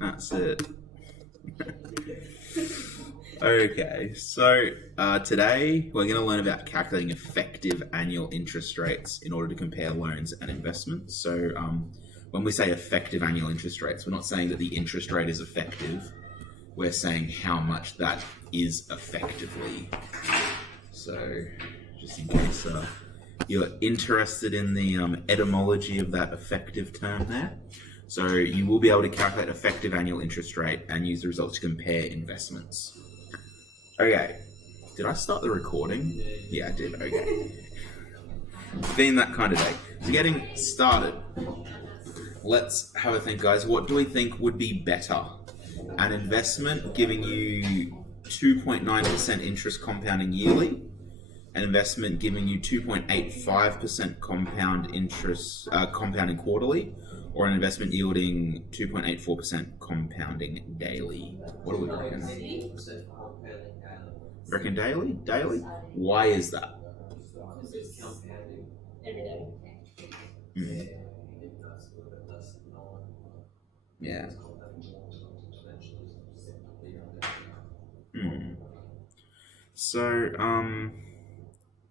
That's it. Okay, so today we're going to learn about calculating effective annual interest rates in order to compare loans and investments. So when we say effective annual interest rates, we're not saying that the interest rate is effective. We're saying how much that is effectively. So just in case you're interested in the etymology of that effective term there. So you will be able to calculate effective annual interest rate and use the results to compare investments. Okay, did I start the recording? Yeah, I did, okay. It's been that kind of day. So getting started, let's have a think, guys. What do we think would be better? An investment giving you 2.9% interest compounding yearly, an investment giving you 2.85% compound interest compounding quarterly, or an investment yielding 2.84% compounding daily. What do we reckon? Reckon daily? Daily? Why is that? Every day. Yeah. So,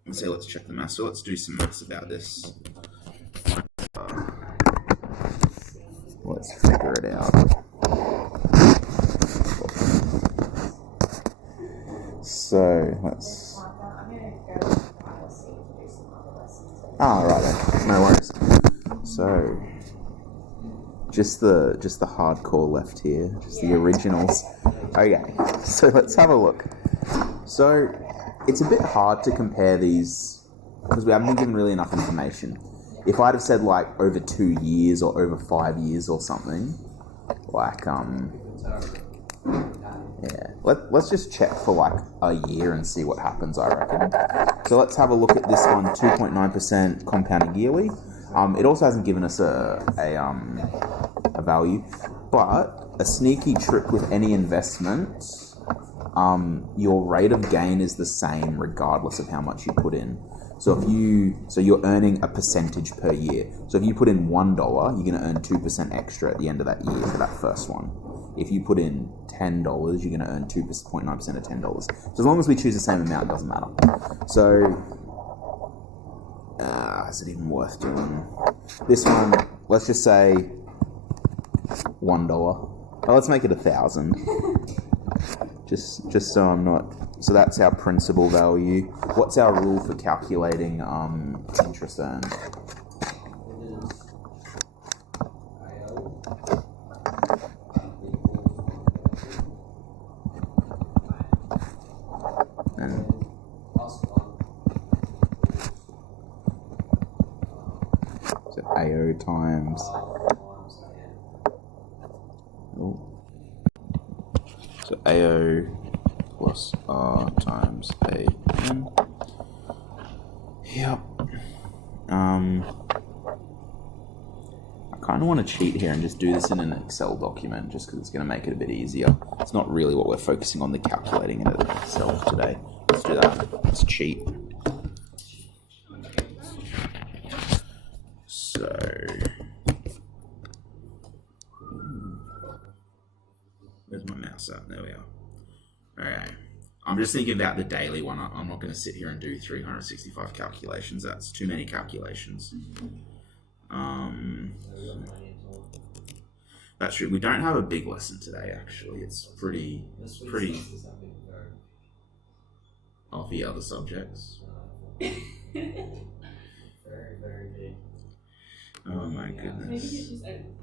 let's check the maths. So let's do some maths about this. Let's figure it out. So let's. Right. No worries. So, just the hardcore left here, just the originals. Okay, so let's have a look. So, it's a bit hard to compare these because we haven't been given really enough information. If I'd have said like over 2 years or over 5 years or something, like let's just check for like a year and see what happens, I reckon. So let's have a look at this one, 2.9% compounding yearly. It also hasn't given us a value, but a sneaky trick with any investment, your rate of gain is the same regardless of how much you put in. So you're earning a percentage per year. So if you put in $1, you're going to earn 2% extra at the end of that year for that first one. If you put in $10, you're going to earn 2.9% of $10. So as long as we choose the same amount, it doesn't matter. So is it even worth doing this one? Let's just say $1. Oh, let's make it 1,000. Just so I'm not. So that's our principal value. What's our rule for calculating interest earned? So AO times. So AO plus R times AN. Yep. I kind of want to cheat here and just do this in an Excel document just because it's going to make it a bit easier. It's not really what we're focusing on, the calculating in itself today. Let's do that. Let's cheat. So... where's my mouse at? There we are. Alright. I'm just thinking about the daily one. I'm not going to sit here and do 365 calculations. That's too many calculations. That's true. We don't have a big lesson today, actually. It's pretty off the other subjects. Very, very big. Oh my goodness. Maybe it's just overthinking.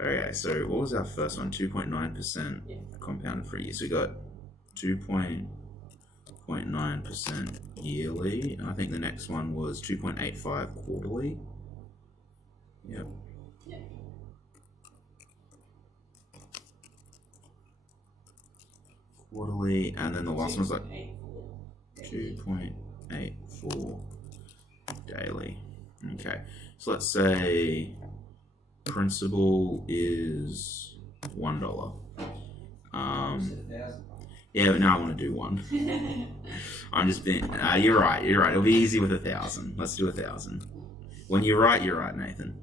Okay, so what was our first one? 2.9% compounded for a year. So we got 2.9% yearly. And I think the next one was 2.85 quarterly. Yep. Yeah. Quarterly, and then the last one was like 2.84 daily. Okay, so let's say principal is $1. Yeah, but now I want to do one. I'm just being. You're right. It'll be easy with 1,000. Let's do 1,000. When you're right, Nathan.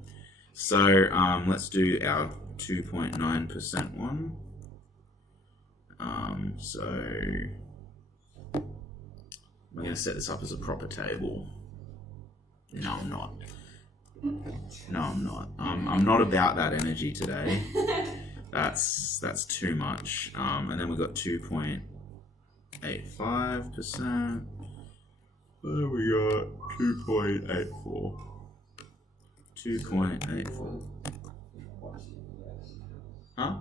So let's do our 2.9% one. So I'm going to set this up as a proper table. No, I'm not. No, I'm not. I'm not about that energy today. That's too much. And then we've got 2.85%. Then we got 2.84. 2.84. Huh?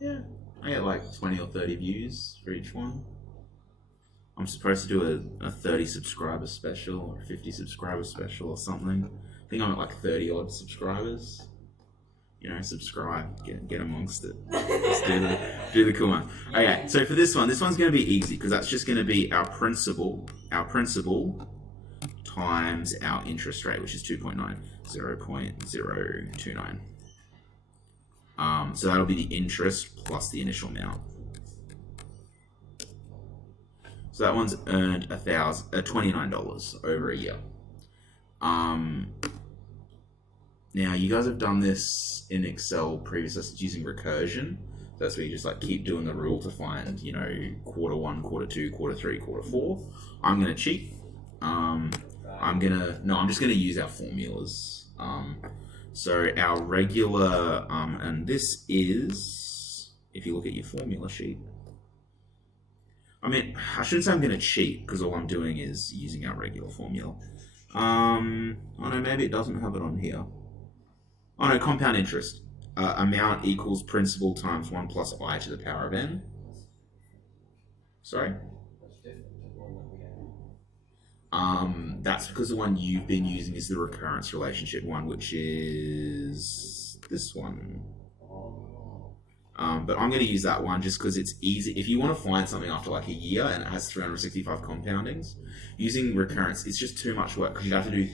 Yeah. I get like 20 or 30 views for each one. I'm supposed to do a 30 subscriber special or 50 subscriber special or something. I think I'm at like 30 odd subscribers. You know, subscribe, get amongst it. Let's do the cool one. Okay, so for this one's going to be easy because that's just going to be our principal times our interest rate, which is 2.9, 0.029. So that'll be the interest plus the initial amount. So that one's earned $29 over a year. Now you guys have done this in Excel previously using recursion. That's where you just like keep doing the rule to find, you know, quarter 1, quarter 2, quarter 3, quarter 4. I'm gonna cheat. I'm just gonna use our formulas. So our regular, and this is, if you look at your formula sheet. I mean, I shouldn't say I'm gonna cheat because all I'm doing is using our regular formula. Oh no, maybe it doesn't have it on here. Oh no, compound interest. Amount equals principal times 1 plus I to the power of n. Sorry? That's because the one you've been using is the recurrence relationship one, which is this one. But I'm going to use that one just because it's easy. If you want to find something after like a year and it has 365 compoundings, using recurrence, it's just too much work because you have to do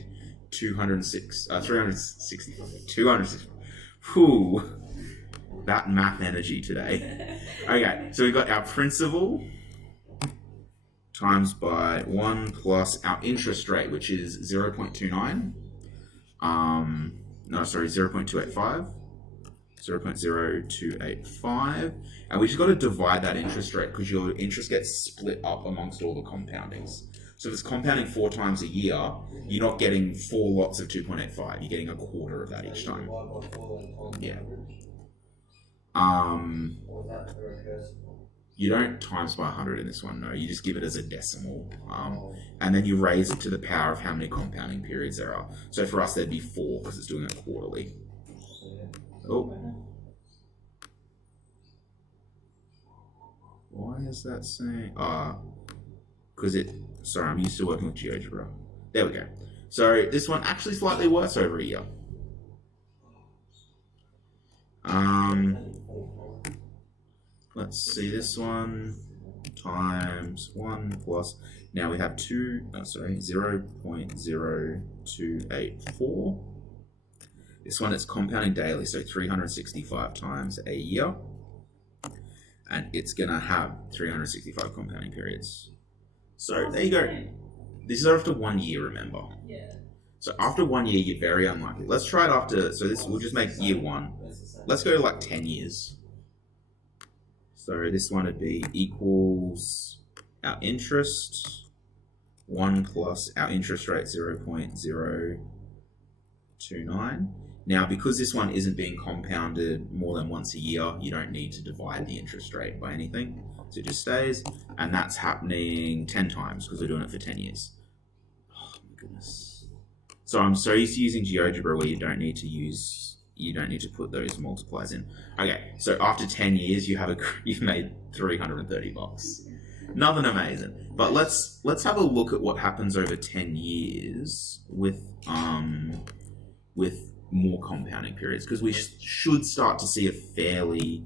365. Whew. That math energy today. Okay, so we've got our principal times by 1 plus our interest rate, which is 0.29. 0.285. 0.0285. And we just got to divide that interest rate because your interest gets split up amongst all the compoundings. So if it's compounding 4 times a year, you're not getting 4 lots of 2.85. You're getting a quarter of that each time. Yeah. You don't times by 100 in this one, no. You just give it as a decimal. And then you raise it to the power of how many compounding periods there are. So for us, there'd be 4 because it's doing it quarterly. Oh. Why is that saying? Because sorry, I'm used to working with GeoGebra. There we go. So this one actually slightly worse over a year. Let's see this one times 1 plus. Now we have 0.0284. This one is compounding daily, so 365 times a year. And it's going to have 365 compounding periods. So there you go. This is after 1 year, remember? Yeah. So after 1 year, you're very unlikely. Let's try it after, so this, we'll just make year 1. Let's go to like 10 years. So this one would be equals our interest, 1 plus our interest rate, 0.029. Now, because this one isn't being compounded more than once a year, you don't need to divide the interest rate by anything. So it just stays, and that's happening 10 times because we're doing it for 10 years. Oh my goodness. So I'm so used to using GeoGebra where you don't need to put those multipliers in. Okay, so after 10 years, you've made $330. Nothing amazing. But let's have a look at what happens over 10 years with more compounding periods, because we should start to see a fairly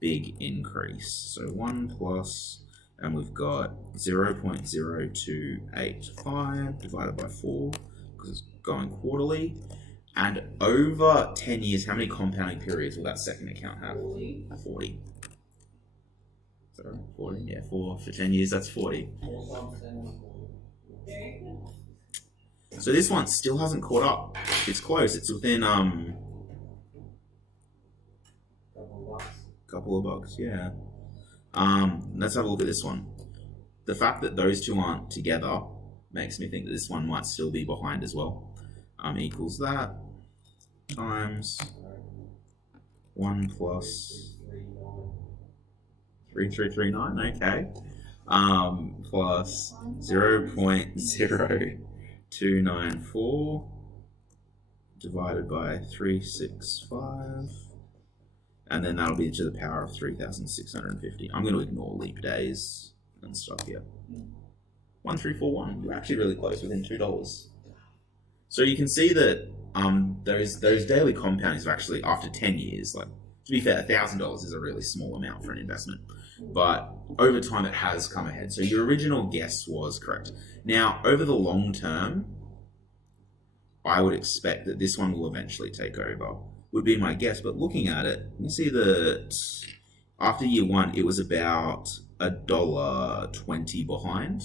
big increase. So 1 plus, and we've got 0.0285 divided by 4 because it's going quarterly. And over 10 years, how many compounding periods will that second account have? 40. So 40, yeah, 4 for 10 years, that's 40. So this one still hasn't caught up. It's close. It's within couple of bucks, yeah. Let's have a look at this one. The fact that those two aren't together makes me think that this one might still be behind as well. Equals that times 1 plus 3339, okay. Plus 0.0294 divided by 365. And then that'll be to the power of 3,650. I'm going to ignore leap days and stuff here. 1341. You're actually really close, within $2. So you can see that those daily compoundings are actually after 10 years. Like, to be fair, $1,000 is a really small amount for an investment, but over time it has come ahead. So your original guess was correct. Now, over the long term, I would expect that this one will eventually take over. Would be my guess, but looking at it, you see that after year one, it was about $1.20 behind,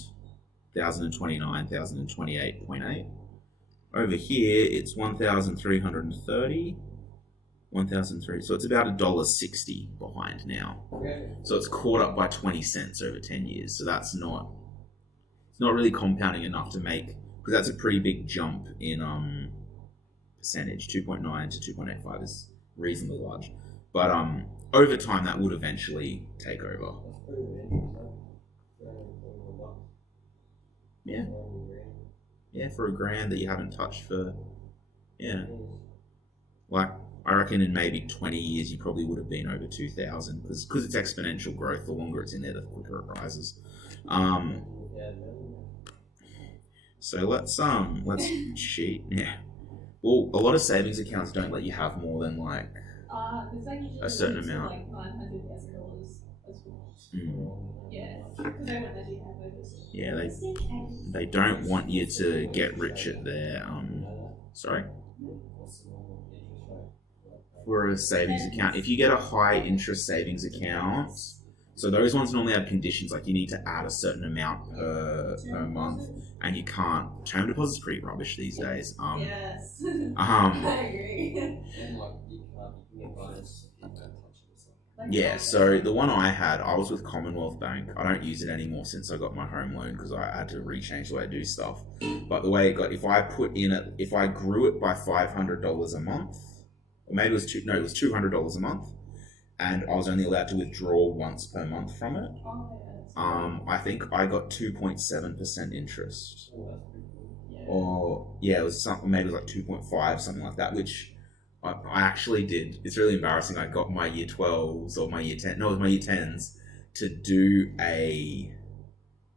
1,029, 1,028.8. Over here, it's 1,330, 1,003. So it's about $1.60 behind now. So it's caught up by 20 cents over 10 years. So that's not really compounding enough to make, because that's a pretty big jump in percentage. 2.9 to 2.85 is reasonably large, but over time that would eventually take over. Yeah, for $1,000 that you haven't touched for, like I reckon in maybe 20 years you probably would have been over 2,000, because it's exponential growth. The longer it's in there, the quicker it rises. So let's cheat. Yeah. Well, a lot of savings accounts don't let you have more than like a certain amount. Like $900,000 as well. Yeah, because they won't let you have those. Yeah, they don't want you to get rich at their sorry. For a savings account, if you get a high interest savings account, so those ones normally have conditions, like you need to add a certain amount per month, and you can't. Term deposit's pretty rubbish these days. Yes. I agree. Yeah, so the one I had, I was with Commonwealth Bank. I don't use it anymore since I got my home loan, because I had to rechange the way I do stuff. But the way it got, if I grew it by $500 a month, or maybe it was $200 a month, and I was only allowed to withdraw once per month from it. I think I got 2.7% interest. Or it was something, maybe it was like 2.5, something like that, which I actually did. It's really embarrassing. I got my year 12s or my year 10, no, it was my year 10s to do a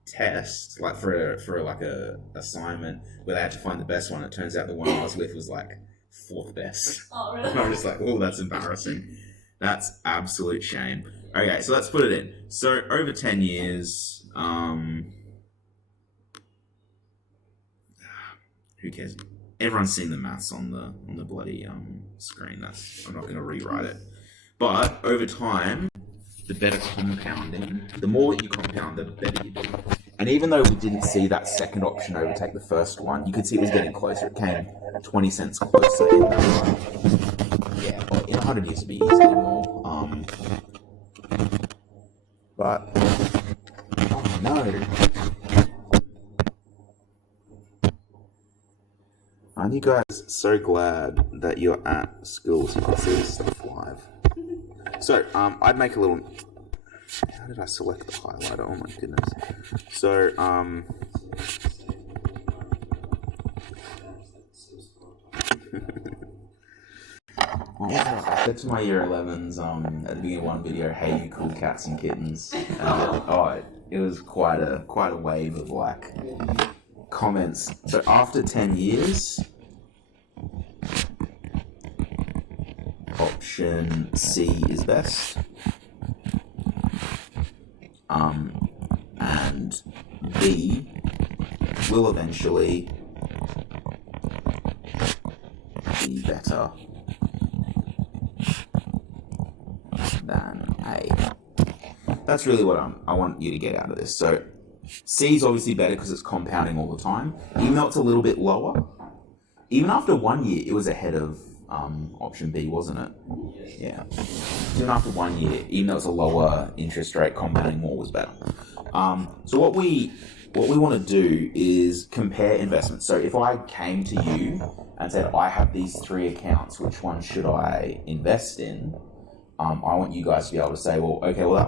test, like for like a assignment where they had to find the best one. It turns out the one I was with was like 4th best. Oh, really? And I'm just like, oh, that's embarrassing. That's absolute shame. Okay, so let's put it in. So over 10 years, who cares? Everyone's seen the maths on the bloody screen. I'm not going to rewrite it. But over time, the better compounding, the more you compound, the better you do. And even though we didn't see that second option overtake the first one, you could see it was getting closer. It came 20 cents closer in that one. Yeah, well, in 100 years it'd be easily more. But oh no. Aren't you guys so glad that you're at school so you can see this stuff live? So, I'd make a little... How did I select the highlighter? Oh my goodness. So, I said to my year 11s at the beginning of one video, "Hey, you cool cats and kittens." And it was quite a wave of like comments. So after 10 years, option C is best. And B will eventually be better than A. That's really what I want you to get out of this. So C is obviously better because it's compounding all the time, even though it's a little bit lower. Even after 1 year, it was ahead of option B, wasn't it? Yeah. Even after 1 year, even though it's a lower interest rate, compounding more was better. So what we want to do is compare investments. So if I came to you and said, I have these 3 accounts, which one should I invest in? I want you guys to be able to say, well, okay, well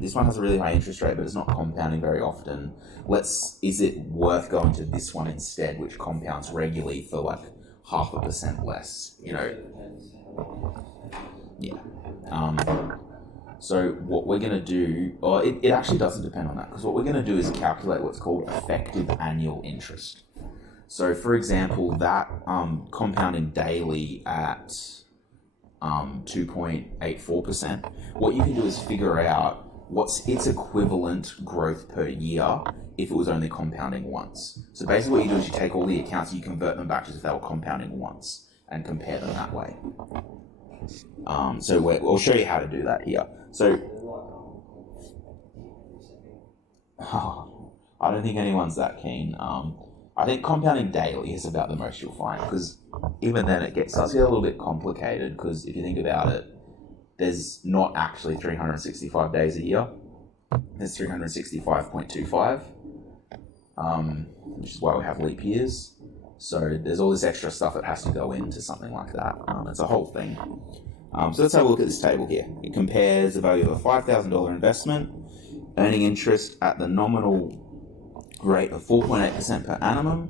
this one has a really high interest rate, but it's not compounding very often. Is it worth going to this one instead, which compounds regularly for like 0.5% less? Yeah. So what we're going to do, it actually doesn't depend on that, because what we're going to do is calculate what's called effective annual interest. So for example, that compounding daily at 2.84%, what you can do is figure out what's its equivalent growth per year if it was only compounding once. So basically what you do is you take all the accounts, you convert them back as if they were compounding once and compare them that way. So we'll show you how to do that here. So I don't think anyone's that keen. I think compounding daily is about the most you'll find, because even then it starts to get a little bit complicated, because if you think about it, there's not actually 365 days a year. There's 365.25, which is why we have leap years. So there's all this extra stuff that has to go into something like that. It's a whole thing. So let's have a look at this table here. It compares the value of a $5,000 investment, earning interest at the nominal rate of 4.8% per annum,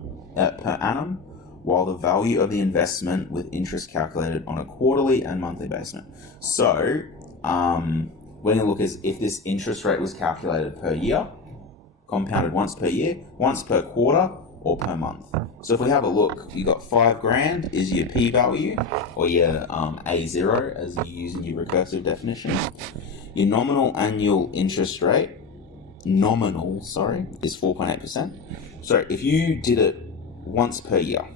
while the value of the investment with interest calculated on a quarterly and monthly basis. So we're going to look as if this interest rate was calculated per year, compounded once per year, once per quarter, or per month. So if we have a look, you got $5,000 is your p-value, or your A0 as you use in your recursive definition. Your nominal annual interest rate, is 4.8%. So if you did it once per year,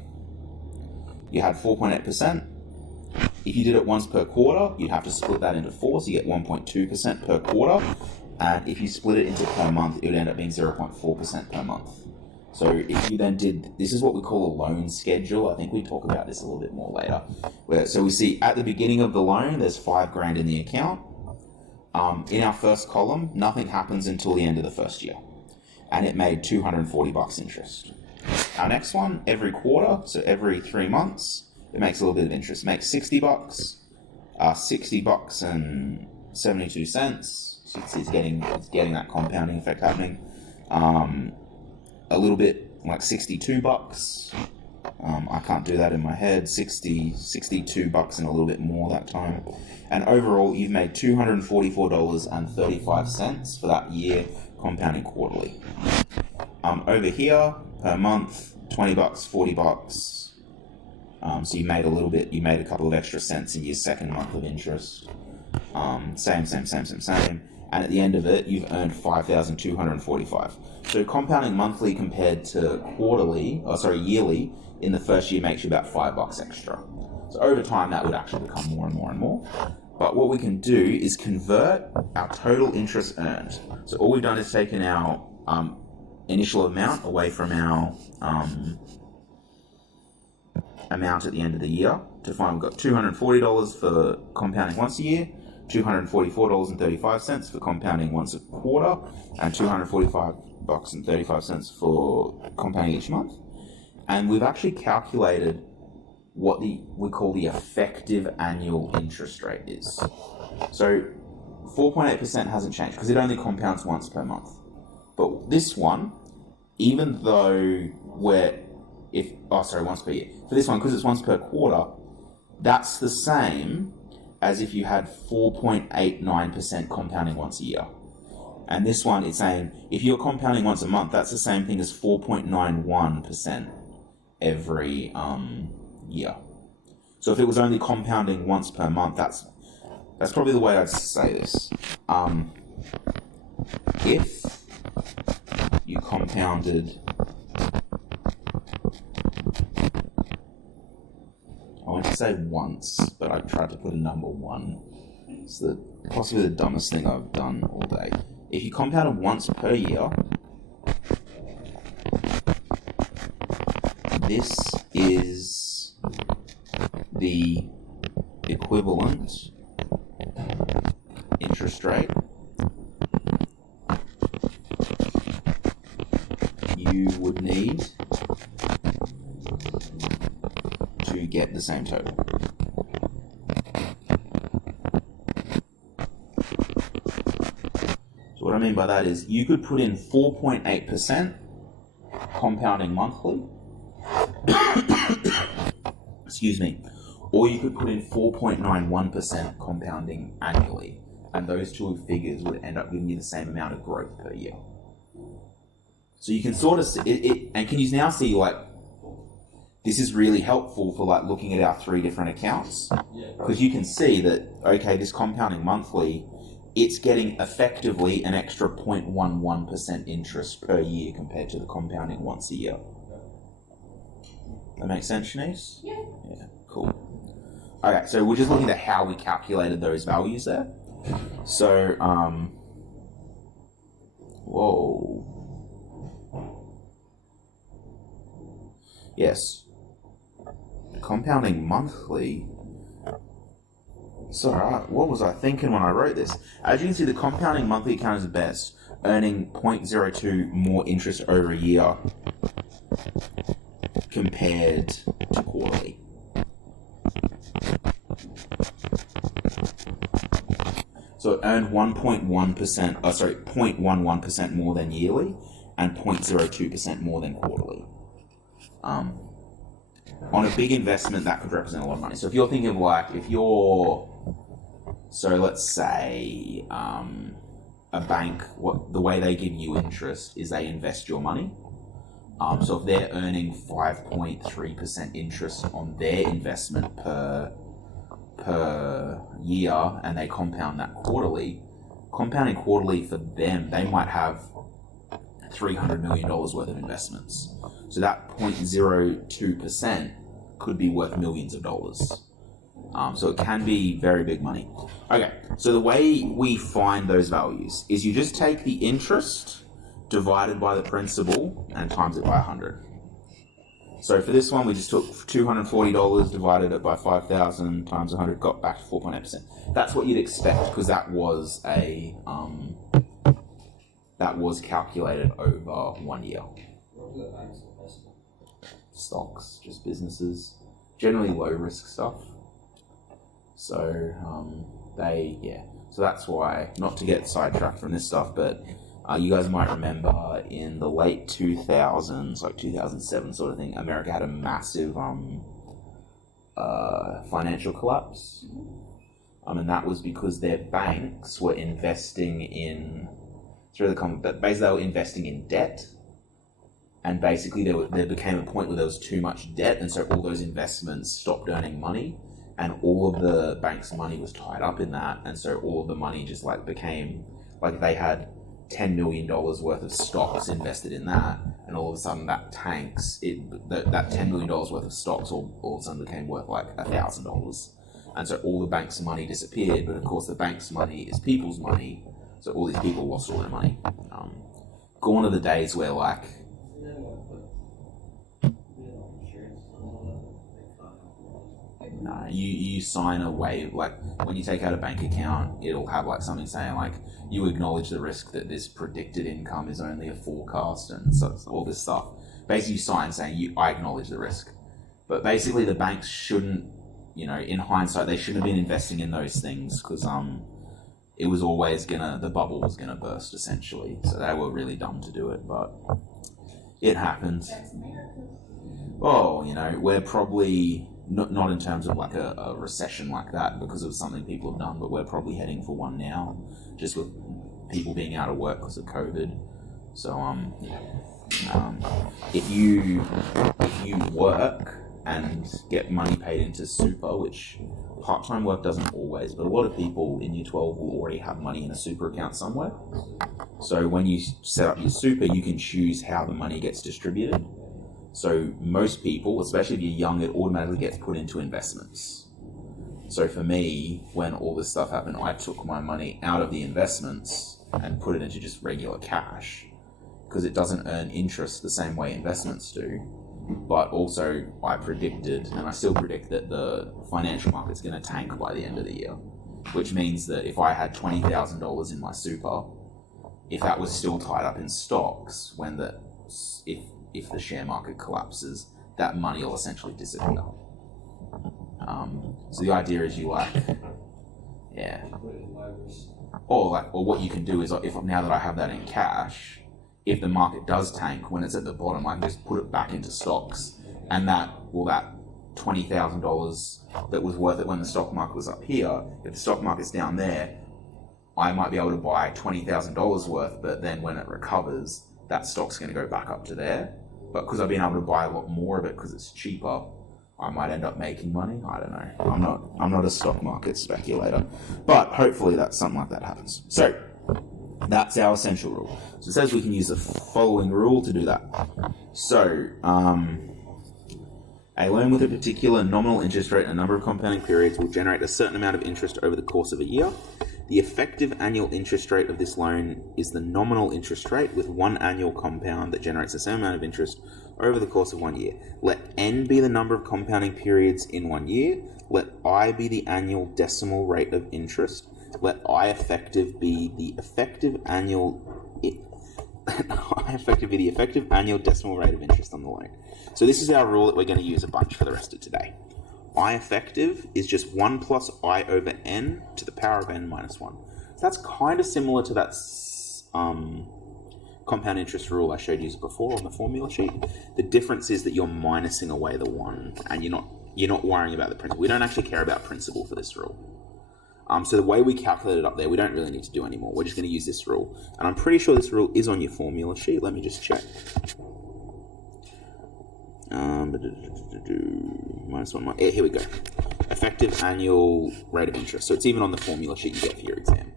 you had 4.8%. If you did it once per quarter, you'd have to split that into 4, so you get 1.2% per quarter. And if you split it into per month, it would end up being 0.4% per month. So if you then this is what we call a loan schedule. I think we talk about this a little bit more later. So we see at the beginning of the loan, there's $5,000 in the account. In our first column, nothing happens until the end of the first year, and it made $240 interest. Our next one, every quarter, so every 3 months, it makes a little bit of interest. It makes $60, $60 and 72 cents. So you can see it's getting that compounding effect happening. A little bit like $62. I can't do that in my head. $62 and a little bit more that time. And overall, you've made $244.35 for that year, compounding quarterly. Over here, per month, $20, $40. So you made a couple of extra cents in your second month of interest. Same. And at the end of it, you've earned $5,245. So compounding monthly compared to yearly, in the first year makes you about $5 extra. So over time, that would actually become more and more and more. But what we can do is convert our total interest earned. So all we've done is taken our initial amount away from our amount at the end of the year to find we've got $240 for compounding once a year, $244.35 for compounding once a quarter, and $245.35 for compounding each month. And we've actually calculated what we call the effective annual interest rate is. So 4.8% hasn't changed because it only compounds once per month. But this one, even though once per year. For this one, because it's once per quarter, that's the same as if you had 4.89% compounding once a year. And this one, it's saying if you're compounding once a month, that's the same thing as 4.91% every year. So if it was only compounding once per month, that's probably the way I'd say this. If you compounded, I want to say once, but I tried to put a number 1. It's possibly the dumbest thing I've done all day. If you compounded once per year, this is the equivalent interest rate you would need to get the same total. So what I mean by that is you could put in 4.8% compounding monthly, excuse me, or you could put in 4.91% compounding annually, and those two figures would end up giving you the same amount of growth per year. So you can sort of see it, and can you now see, like, this is really helpful for like looking at our three different accounts, because you can see that, okay, this compounding monthly, it's getting effectively an extra 0.11% interest per year compared to the compounding once a year. That makes sense, Shanice? Yeah. Yeah, cool. Okay, so we're just looking at how we calculated those values there. So, whoa. Yes. Compounding monthly. Sorry, what was I thinking when I wrote this? As you can see, the compounding monthly account is the best, earning 0.02 more interest over a year compared to quarterly. So it earned 0.11% more than yearly and 0.02% more than quarterly. On a big investment, that could represent a lot of money. So if you're thinking of like, so let's say a bank, the way they give you interest is they invest your money. So if they're earning 5.3% interest on their investment per year, and they compound that quarterly, compounding quarterly for them, they might have $300 million worth of investments. So that 0.02% could be worth millions of dollars. So it can be very big money. Okay, so the way we find those values is you just take the interest divided by the principal and times it by 100. So for this one, we just took $240, divided it by 5,000 times 100, got back to 4.8%. That's what you'd expect, because that was calculated over 1 year. Stocks, just businesses, generally low risk stuff. So so that's why, not to get sidetracked from this stuff, but you guys might remember in the late 2000s, like 2007 sort of thing, America had a massive financial collapse. And that was because their banks were investing in, basically they were investing in debt. And basically there became a point where there was too much debt, and so all those investments stopped earning money, and all of the bank's money was tied up in that, and so all of the money just like became, like they had $10 million worth of stocks invested in that, and all of a sudden that tanks, that $10 million worth of stocks all of a sudden became worth like $1,000. And so all the bank's money disappeared, but of course the bank's money is people's money, so all these people lost all their money. Gone are the days where like, no, you sign a waiver, like when you take out a bank account, it'll have like something saying like, you acknowledge the risk that this predicted income is only a forecast, and so all this stuff. Basically you sign saying I acknowledge the risk. But basically the banks shouldn't, in hindsight, they shouldn't have been investing in those things, because it was always the bubble was gonna burst essentially. So they were really dumb to do it, but it happened. Oh, we're probably not in terms of like a recession like that because of something people have done, but we're probably heading for one now, just with people being out of work because of COVID. So if you work and get money paid into super, which part-time work doesn't always, but a lot of people in year 12 will already have money in a super account somewhere. So when you set up your super, you can choose how the money gets distributed. So most people, especially if you're young, it automatically gets put into investments. So for me, when all this stuff happened, I took my money out of the investments and put it into just regular cash, because it doesn't earn interest the same way investments do. but also I predicted, and I still predict, that the financial market's going to tank by the end of the year, which means that if I had $20,000 in my super, if that was still tied up in stocks, when if the share market collapses, that money will essentially disappear. So the idea is or what you can do is, if now that I have that in cash, if the market does tank, when it's at the bottom, I can just put it back into stocks, and that $20,000 that was worth it when the stock market was up here, if the stock market's down there, I might be able to buy $20,000 worth, but then when it recovers, that stock's going to go back up to there. But because I've been able to buy a lot more of it because it's cheaper, I might end up making money. I don't know. I'm not a stock market speculator, but hopefully something like that happens. So that's our essential rule. So it says we can use the following rule to do that. So a loan with a particular nominal interest rate and a number of compounding periods will generate a certain amount of interest over the course of a year. The effective annual interest rate of this loan is the nominal interest rate with one annual compound that generates the same amount of interest over the course of 1 year. Let n be the number of compounding periods in 1 year. Let I be the annual decimal rate of interest. Let I effective be the effective annual decimal rate of interest on the loan. So this is our rule that we're going to use a bunch for the rest of today. I effective is just 1 plus I over n to the power of n minus 1. So that's kind of similar to that compound interest rule I showed you before on the formula sheet. The difference is that you're minusing away the 1, and you're not worrying about the principal. We don't actually care about principal for this rule. So the way we calculate it up there, we don't really need to do anymore. We're just going to use this rule. And I'm pretty sure this rule is on your formula sheet. Let me just check. Minus 1. Here we go. Effective annual rate of interest. So it's even on the formula sheet you get for your exam.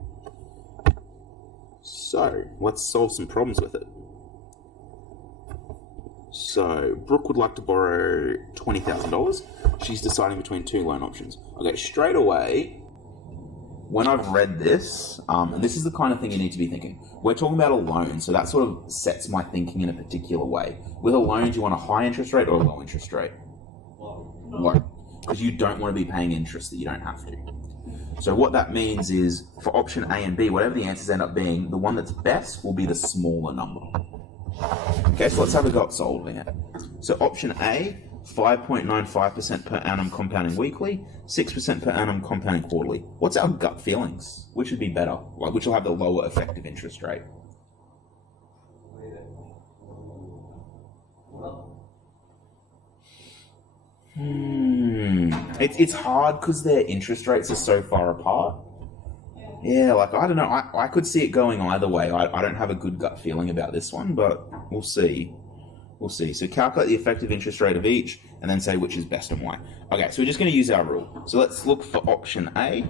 So let's solve some problems with it. So Brooke would like to borrow $20,000. She's deciding between two loan options. Okay, straight away, when I've read this, and this is the kind of thing you need to be thinking. We're talking about a loan, so that sort of sets my thinking in a particular way. With a loan, do you want a high interest rate or a low interest rate? Low. Because you don't want to be paying interest that you don't have to. So what that means is, for option A and B, whatever the answers end up being, the one that's best will be the smaller number. Okay, so let's have a go at solving it. So option A, 5.95% per annum compounding weekly, 6% per annum compounding quarterly. What's our gut feelings? Which would be better? Like, which will have the lower effective interest rate? It's hard because their interest rates are so far apart. Yeah, like, I don't know. I could see it going either way. I don't have a good gut feeling about this one, but we'll see. We'll see. So calculate the effective interest rate of each, and then say which is best and why. Okay, so we're just going to use our rule. So let's look for option A.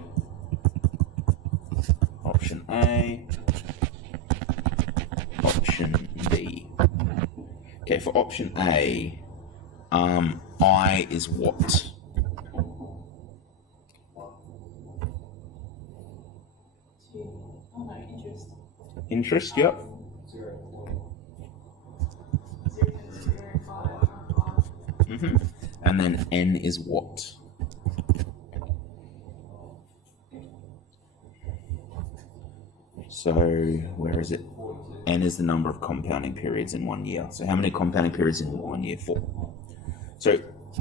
Option A. Option B. Okay, for option A, I is what? Interest, yep. 0.05. And then N is what? So, where is it? N is the number of compounding periods in 1 year. So how many compounding periods in 1 year? 4. So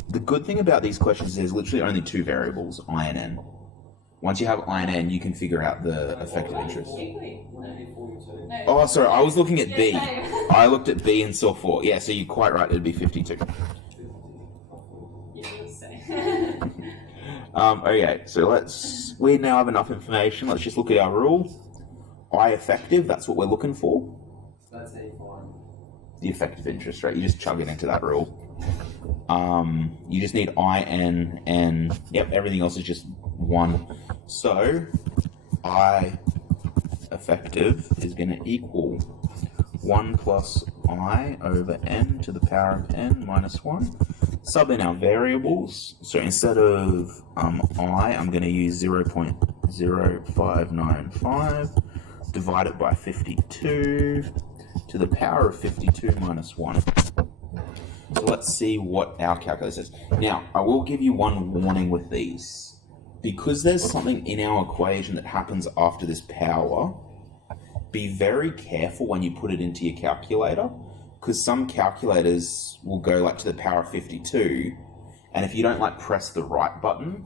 the good thing about these questions is there's literally only two variables, I and N. Once you have I and N, you can figure out the effective interest. Oh, sorry, I was looking at B. I looked at B and saw 4. Yeah, so you're quite right, it'd be 52. Okay, so we now have enough information. Let's just look at our rule. I effective, that's what we're looking for. That's how you find the effective interest rate. You just chug it into that rule. You just need I, N, N. Yep, everything else is just 1. So, I effective is going to equal 1 plus I over N to the power of N minus 1. Sub in our variables. So instead of I'm going to use 0.0595. Divide it by 52 to the power of 52 minus 1. So let's see what our calculator says. Now, I will give you one warning with these. Because there's something in our equation that happens after this power, be very careful when you put it into your calculator, because some calculators will go like to the power of 52, and if you don't like press the right button,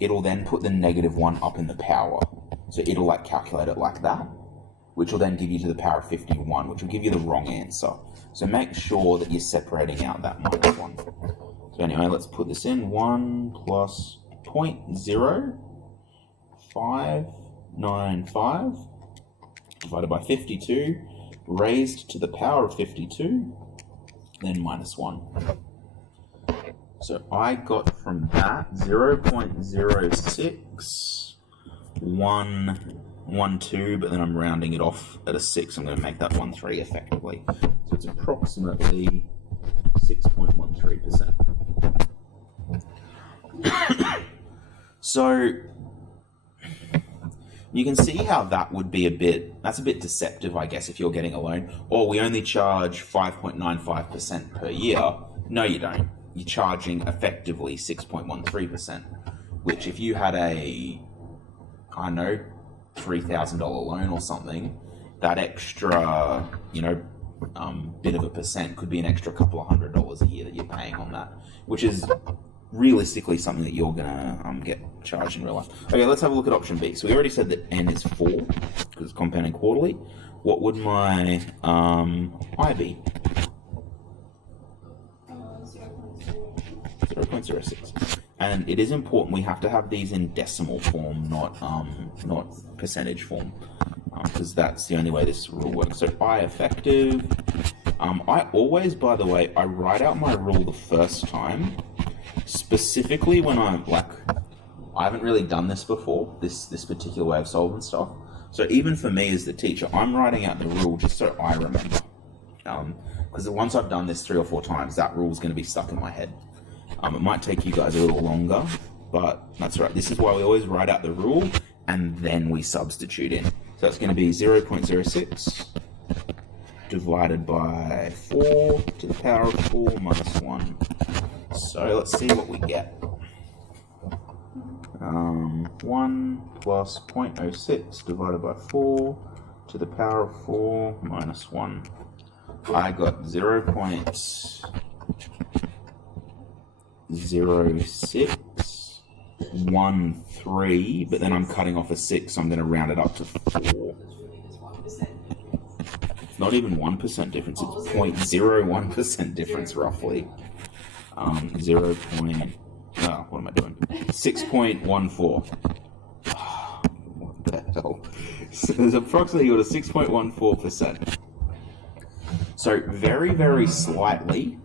it'll then put the -1 up in the power. So it'll like calculate it like that, which will then give you to the power of 51, which will give you the wrong answer. So make sure that you're separating out that -1. So anyway, let's put this in. 1 plus 0.0595 divided by 52 raised to the power of 52, then -1. So I got from that 0.0612, but then I'm rounding it off at a 6. I'm going to make that 13 effectively. So it's approximately 6.13%. So you can see how that would be that's a bit deceptive, I guess, if you're getting a loan. Or we only charge 5.95% per year. No, you don't. You're charging effectively 6.13%, which if you had a, I don't know, $3,000 loan or something, that extra, bit of a percent could be an extra couple of $100 a year that you're paying on that, which is realistically something that you're gonna get charged in real life. Okay, let's have a look at option B. So we already said that N is 4 because it's compounding quarterly. What would my I be? 0.06. And it is important we have to have these in decimal form, not percentage form, because that's the only way this rule works. So I effective. I always, by the way, I write out my rule the first time, specifically when I haven't really done this before, this particular way of solving stuff. So even for me as the teacher, I'm writing out the rule just so I remember. Because once I've done this 3 or 4 times, that rule is going to be stuck in my head. It might take you guys a little longer, but that's right. This is why we always write out the rule and then we substitute in. So that's going to be 0.06 divided by 4 to the power of 4 minus 1. So let's see what we get. 1 plus 0.06 divided by 4 to the power of 4 minus 1. I got 0.0613, but then I'm cutting off a 6, so I'm going to round it up to 4. It's not even 1% difference, it's 0.01% difference roughly. What am I doing? 6.14. What the hell? So there's approximately equal to 6.14%. So very, very slightly,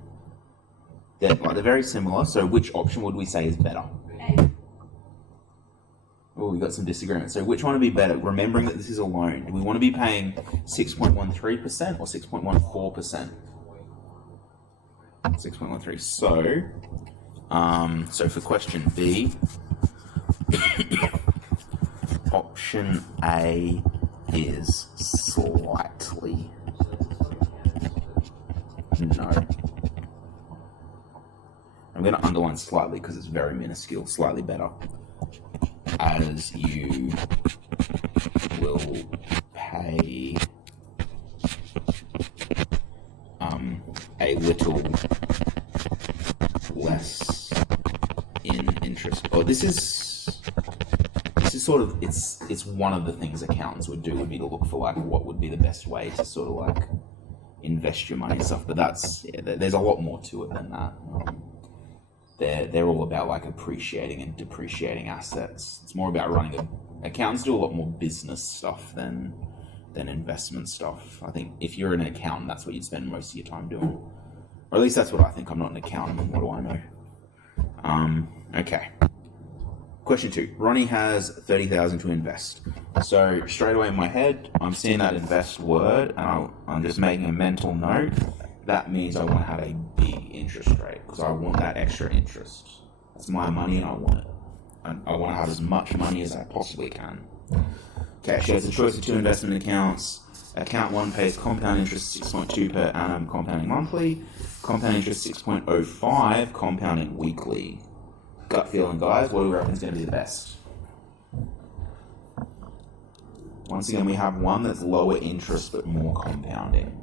they're very similar. So which option would we say is better? Oh, we got some disagreement. So which one would be better? Remembering that this is a loan. Do we want to be paying 6.13% or 6.14%? 6.13. So for question B, option A is slightly. No. I'm going to underline slightly because it's very minuscule. Slightly better. As you will pay a little less in interest. Oh, this is sort of it's one of the things accountants would do, would be to look for like what would be the best way to sort of like invest your money and stuff. But there's a lot more to it than that. They're all about like appreciating and depreciating assets. It's more about running accountants do a lot more business stuff than investment stuff. I think if you're an accountant, that's what you'd spend most of your time doing. Or at least that's what I think. I'm not an accountant. What do I know? Okay. Question 2. Ronnie has 30,000 to invest. So straight away in my head, I'm seeing that invest word, and I'm just making a mental note. That means I want to have a big interest rate because I want that extra interest. It's my money and I want it. And I want to have as much money as I possibly can. Okay, she has a choice of 2 investment accounts. Account 1 pays compound interest 6.2 per annum compounding monthly, compound interest 6.05 compounding weekly. Gut feeling, guys, what do we reckon is going to be the best? Once again, we have one that's lower interest but more compounding.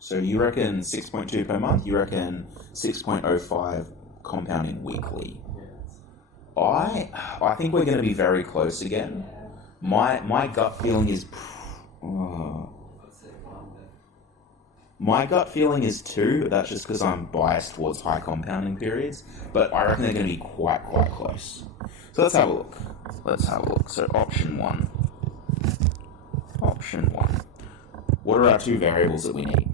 So you reckon 6.2 per month? You reckon 6.05 compounding weekly? I think we're going to be very close again. My gut feeling is my gut feeling is 2, but that's just because I'm biased towards high compounding periods. But I reckon they're going to be quite close. So let's have a look. So option 1. What are our 2 variables that we need?